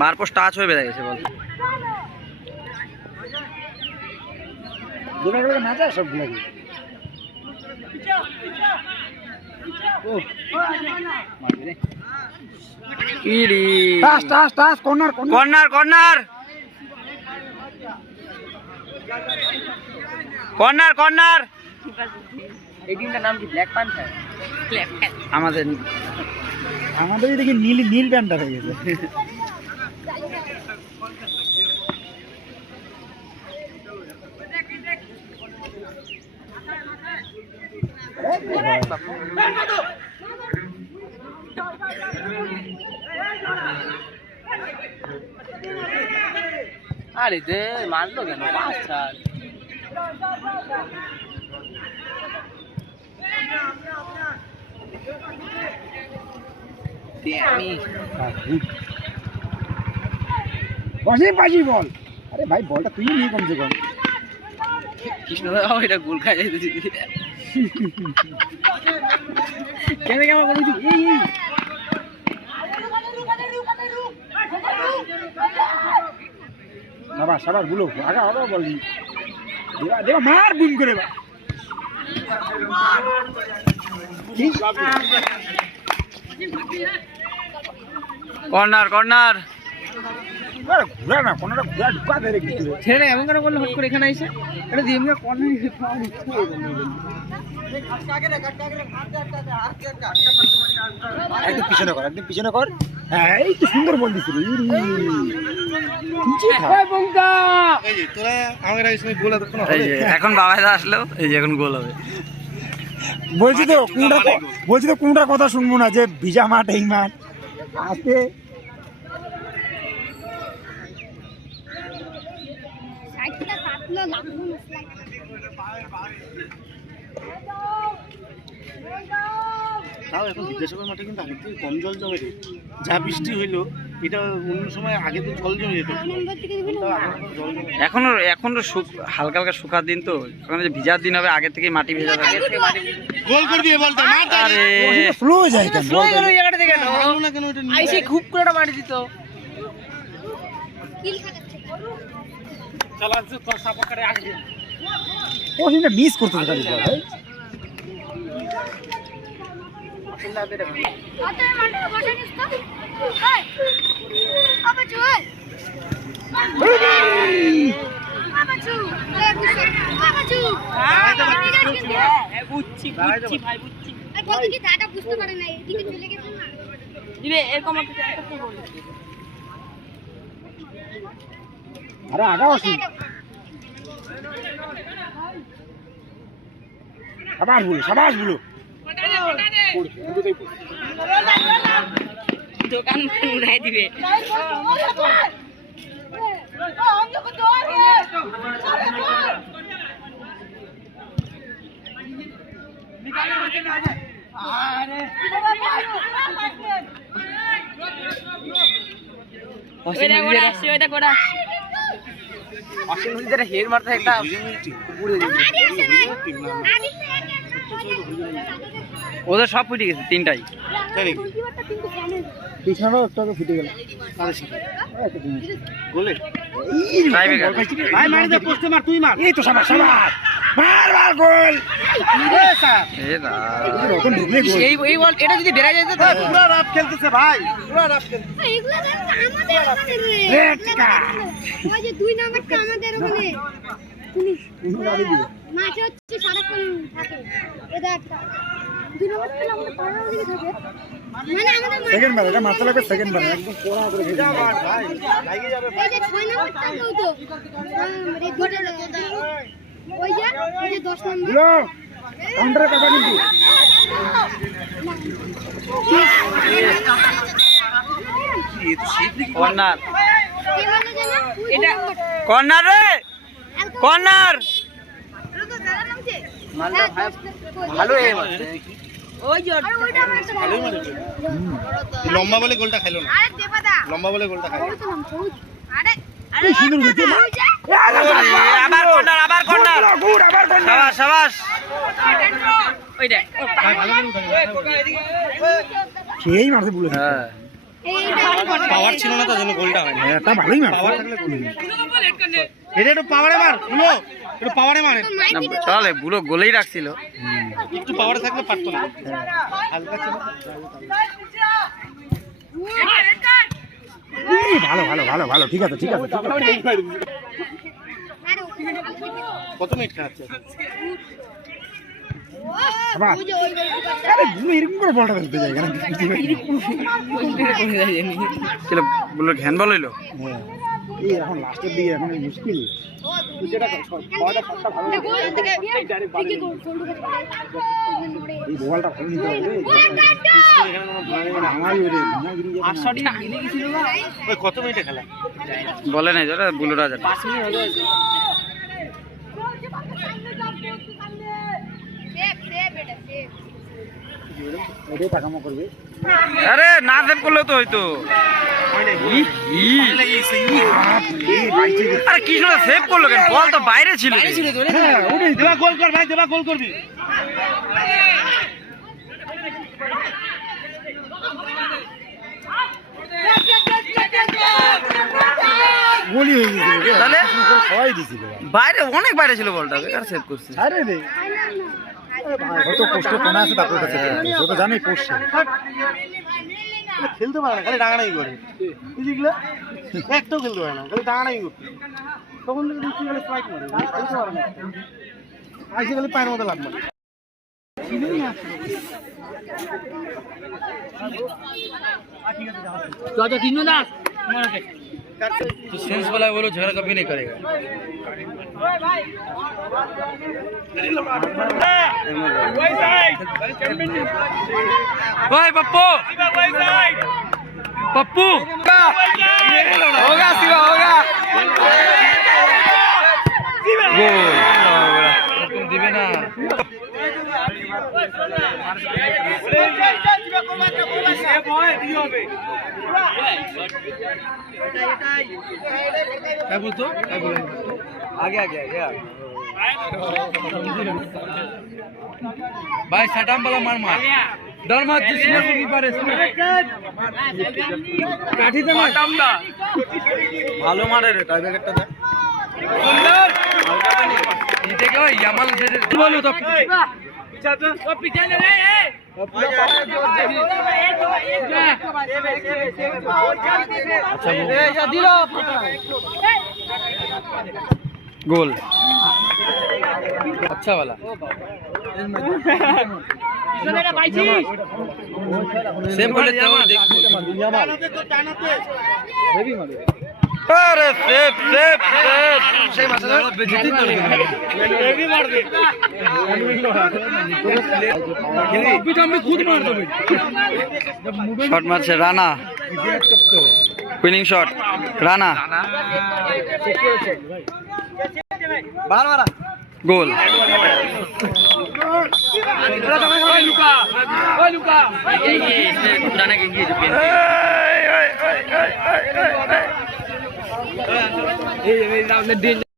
বার post touch হয়ে বেড়ে গেছে ball. Corner corner corner corner corner. এই টিমটার নাম কি? Black Panther. আমাদের দেখি নীল প্যান্থার হয়ে গেছে। আরে দে মারলো কেন? 5-4 বাজি বল। আরে ভাই বলটা তুই নিয়ে কমছে কম। কৃষ্ণদা এটা গোল খাই যাইতেছি। কেন কেমন করেছি? সাবাস গুলো আগা আরো বলি দেবা মার বুম করে বা। Corner corner. ঘুরা না কোনটা ঘুরা ঢুকা ধরে কিছু ছেড়ে এমন কেন করলে হট করে এখানে আইসে? এটা দিয়ে এমনি কর্নার একদম পিছনে কর হ্যাঁ এই তো সুন্দর বল দিছিল। এখন বাবাইদা আসলো, এই যে এখন গোল হবে। বলছি তো কোনটা কথা শুনবো না যে ভিজা মাঠ এই মাঠ আজকে তাও এখন বিদ্যাসাগর মাঠে কিন্তু আগে থেকে কম জল জমে রে। যা বৃষ্টি হইলো এটা অন্য সময় আগে তো জল জমে যেত। এখনো হালকা হালকা শুকার দিন তো, এখন যে ভিজার দিন হবে আগে থেকে মাটি ভেজা থাকে। গোল করে দিয়ে বলতো মার আরে স্লো হয়ে যায় কেন? স্লো গেল এই জায়গাটা দেখে না কেন এটা আইসে খুব করে একটা মারি দিত। চালাচ্ছে তোর সাপোর্ট করে আগে ও সেটা মিস করতে পারি ভাই। আরে আগা আসি সাবাস বলো দোকান উড়াই দিবে। হেড মারতে একটা ওদের সব ফুটে গেছে তিনটাই। পিছনেও একটা ফুটে গেল। গোলে ভাই মারি দে পোস্টে মার তুই মার। এই তো সাবাস মার গোল। রতন ঢুকলে গোল। এই বল এটা যদি বেড়ে যায় তো পুরো রাত খেলতেছে ভাই, পুরো রাত খেলতেছে। এগুলা আমাদের রেড কার্ড। ওই যে 2 নাম্বারটা আমাদের ওখানে মাঠে হচ্ছে সারাক্ষণ থাকে। এটা একটা 2 নাম্বারটা আমাদের পাড়ার দিকে থাকে। মানে আমাদের সেকেন্ড বার এটা মারতে লাগবে সেকেন্ড বার একদম কোড়া করে ভেজে ভাই লাগি যাবে। এই যে 6 নাম্বারটা তো ওই যে 10 নাম্বার গুলো কাউন্টারে কথা কিন্তু কর্নার কি বলে জানো এটা কর্নার রে কর্নার। ভালো এম আছে। ওই যে ভালোই মারেছে। লম্বা বলে গোলটা খাইলো না। আরে দেবাদা লম্বা বলে গোলটা খাইলো না। আরে এই সুন্দর গতি মা আবার কর্নার আবার কর্নার সাবাস সাবাস। ওই দেখ ভাই ভালো করে উঠাই। সেই মারছে বুলো। হ্যাঁ পাওয়ার ছিল না তার জন্য গোলটা হয়নি। একটা ভালোই মারছে। পাওয়ার থাকলে গোল হতো। এটা একটু পাওয়ারে মার বুলো, একটু পাওয়ারে মারে। না চলে বুলো গোলেই রাখছিল। একটু পাওয়ারে থাকলে পারতো না। হালকা ছিল। ভালো ভালো ভালো ভালো ঠিক আছে ঠিক আছে ঠিক আছে। কত মিনিট খেলাচ্ছে? আবার আরে বুলো এরকম করে বলটা ফেলতে যায় কেন? ছিল বুলোর হ্যান্ডবল হইলো। হ্যাঁ এই এখন লাস্টের দিকে এখন মুশকিল। এই বলটা ভালো নিতে হবে। আমারই ওরে ভিঙাগিরি যেন না। ওই কত মিনিটে খেলা? বলে নাই যেটা বুলোরা জানে। ওটাই টাকামো করবে। আরে না সেভ করলেও তো হয়তো। আরে কি সময় সেভ করলো কেন? বল তো বাইরে ছিল। হ্যাঁ ওটাই তো। দেবা গোল কর ভাই, দেবা গোল করবি। গোলই হয়ে গেছিল রে। তাহলে? সবাই দিছিল। বাইরে অনেক বাইরে ছিল বলটা, বেকার সেভ করছে। আরে রে কত কষ্ট কোনা আছে তারপর কাছে ও তো জানে করছে। খেলতে পারে না, খালি ডাঙাড়াই করে। বুঝলিগুলো একটাও খেলতে পারে না, খালি ডাঙাড়াই করতে। তখন থেকে দেখছি খালি স্ট্রাইক মারে, খেলতে পারে না। আইসে খালি পায়ের মধ্যে লাভ মারে। तो सेंस वाला है, वो लोग झगड़ा कभी नहीं करेगा। भाई पप्पू पप्पू होगा शिवा होगा गोल तुम दिबे ना क्या बोलते हो? आगे आगे आगे भाई सटाम वाला मार मार डर मत जिसमें भी पारे काठी दे मार ভালো মারে রে টাই ব্যাকেটটা দে সুন্দর এটা কি ওই ইয়ামাল যে বলো তো পিছা তো ও পিছা নে রে अच्छा दिल गोल अच्छा वाला सेम बोले तो अरे सेफ सेफ सेफ सही बात है बेइज्जती कर हेवी मार दे अभी तो हम खुद मार दो शॉट मारছে রানা উইনিং শট রানা বাল মারা গোল লুকা ওই লুকা এই রানা কে গিয়ে এই এই